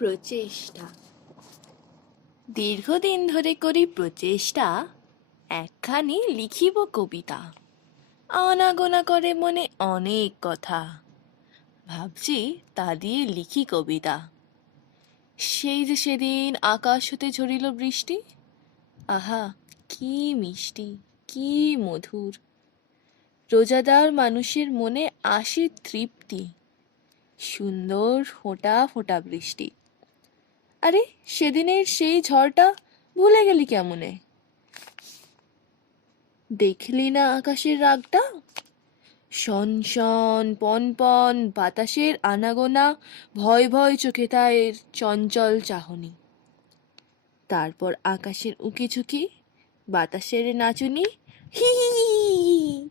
প্রচেষ্টা। দীর্ঘদিন ধরে করি প্রচেষ্টা, একখানি লিখিব কবিতা। আনাগোনা করে মনে অনেক কথা, ভাবছি তা দিয়ে লিখি কবিতা। সেই যে সেদিন আকাশ হতে ঝরিল বৃষ্টি, আহা কি মিষ্টি, কি মধুর। রোজাদার মানুষের মনে আসে তৃপ্তি, সুন্দর ফোঁটা ফোঁটা বৃষ্টি। আরে সেদিনের সেই ঝড়টা ভুলে গেলি কেমনে? দেখলি না আকাশের রাগটা? শন শন পন পন বাতাসের আনাগোনা, ভয় ভয় চোখে তার চঞ্চল চাহনি। তারপর আকাশের উকি ঝুঁকি, বাতাসের নাচুনি, হি হি হি হি।